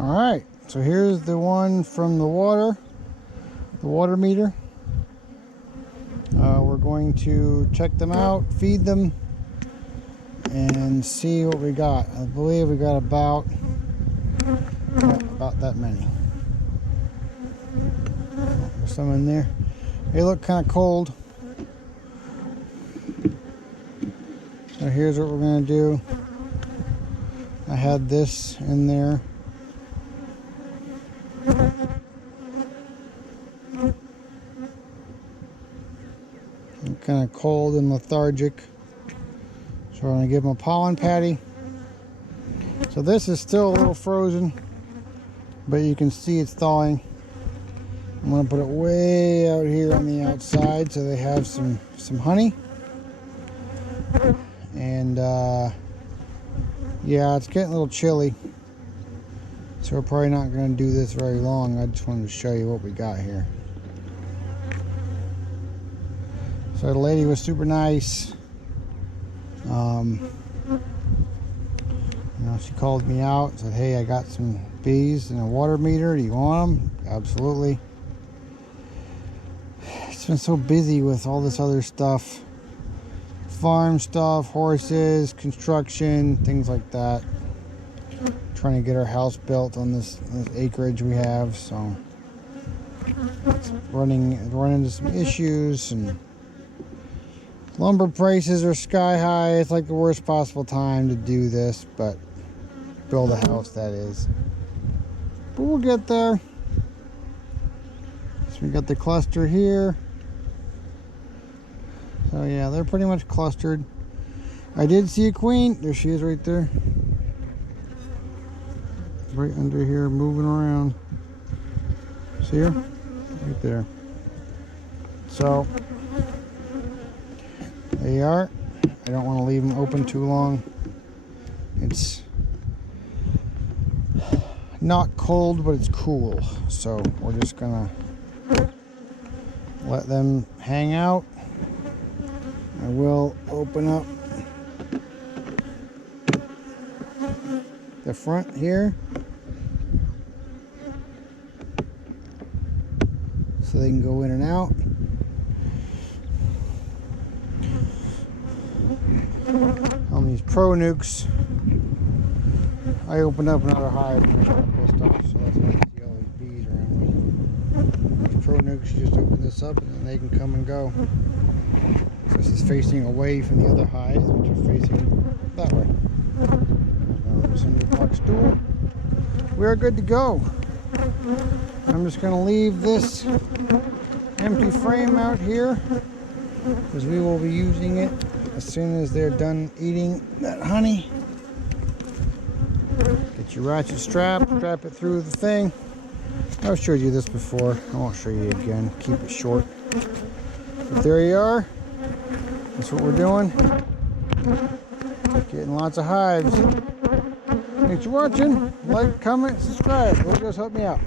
Alright, so here's the one from the water meter. We're going to check them out, feed them, and see what we got. I believe we got about that many. There's some in there. They look kind of cold. So here's what we're going to do. I had this in there. I'm kind of cold and lethargic. So I'm going to give them a pollen patty. So this is still a little frozen, but you can see it's thawing. I'm going to put it way out here on the outside so they have some honey. And yeah, it's getting a little chilly, so we're probably not going to do this very long. I just wanted to show you what we got here. So the lady was super nice. You know, she called me out and said, hey, I got some bees and a water meter. Do you want them? Absolutely. It's been so busy with all this other stuff. Farm stuff, horses, construction, things like that. Trying to get our house built on this acreage we have, so it's running into some issues, and lumber prices are sky high. It's like the worst possible time to do this, but build a house, that is. But we'll get there. So we got the cluster here. So yeah, they're pretty much clustered. I did see a queen. There she is right there. Right under here, moving around. See her? Right there. So, there you are. I don't want to leave them open too long. It's not cold, but it's cool. So, we're just gonna let them hang out. I will open up the front here so they can go in and out. On these pro nukes, I opened up another hive and I got pissed off, so that's why I see all these bees around me. These pro nukes, you just open this up and then they can come and go. This is facing away from the other hives, which are facing that way. There's another cinder block stool. We are good to go. I'm just going to leave this empty frame out here because we will be using it as soon as they're done eating that honey. Get your ratchet strap it through the thing. I've showed you this before. I won't show you again. Keep it short. But there you are. That's what we're doing. Getting lots of hives. Thanks for watching. Like, comment, subscribe. It'll just help me out.